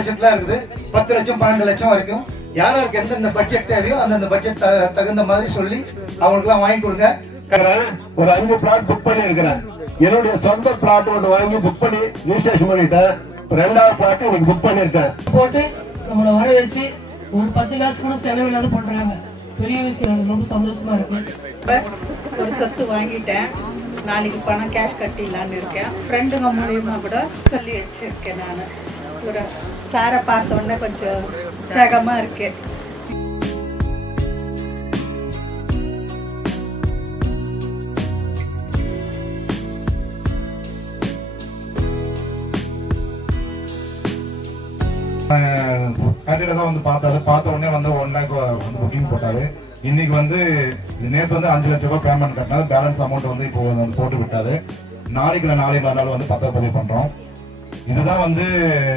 லட்சத்துல இருக்குது. 10 லட்சம் 12 லட்சம் வரைக்கும் யாருக்கு எந்தெந்த பட்ஜெட் தேவையோ அந்தந்த பட்ஜெட் தகுந்த மாதிரி சொல்லி அவங்களுக்கு எல்லாம் வாங்கி கொடுங்க. ஒரு 5 பிளாட் புக் பண்ணி இருக்கிறேன். என்னுடைய சொந்த பிளாட் ஒன்று வாங்கி புக் பண்ணி ரிஜிஸ்ட்ரேஷன் பண்ணிட்டேன். 2வது பிளாட் இன்னைக்கு புக் பண்ணிருக்கேன். போட்டு நம்மளை வர வச்சு ஒரு 10 காசு கூட செலவில்லாத பண்றாங்க. பெரிய விஷயம், ரொம்ப சந்தோஷமா இருக்கு. ஒரு சொத்து வாங்கிட்டேன், நாளைக்கு பணம் கேஷ் கட்டிடலான்னு இருக்கேன். ஃப்ரெண்டுங்க மூலியமா கூட சொல்லி வச்சிருக்கேன். நான் ஒரு சாரை பார்த்த உடனே கொஞ்சம் உற்சாகமா இருக்கு. தான் வந்து பார்த்த உடனே வந்து 1 lakh வந்து புக்கிங் போட்டாரு. இன்னைக்கு வந்து நேற்று வந்து 5 லட்சம் ரூபாய் பேமெண்ட் கட்டினாரு. பேலன்ஸ் அமௌண்ட் வந்து இப்போ வந்து போட்டு விட்டாரு. நாளைக்கு நாளை மறுநாள் வந்து பத்திரப்பதிவு பண்றோம். இதுதான் வந்து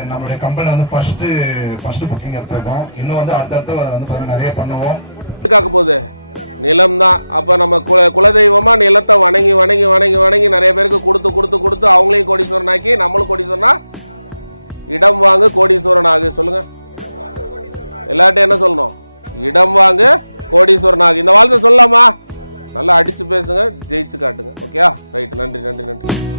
நம்மளுடைய கம்பெனி வந்து ஃபர்ஸ்ட் புக்கிங் எடுத்திருக்கோம். இன்னும் வந்து அடுத்தடுத்து வந்து நிறைய பண்ணுவோம். காக்க போகுது நிலம் தான். அப்போ நம்ம குலதெய்வமா நிலத்தை வணங்கி வணங்கி வணங்கி வணங்கி நிறைய பேருக்கு கொடுத்து அவங்களையும் கோடீஸ்வரன் ஆக்கி நம்மளும் கோடீஸ்வரனா இடம் வாங்க கோடீஸ்வரன் ஆகு. சொல்லுங்க எல்லார்ட்டும் என்ன சொல்லணும்? இடம் வாங்க கோடீஸ்வரன் ஆகு. இந்த வாழ்த்தை சொல்லலாமா? நல்லா அடிச்சு பேசுங்க, ஜெயிச்சு காட்டுங்க. Okay right. நன்றி.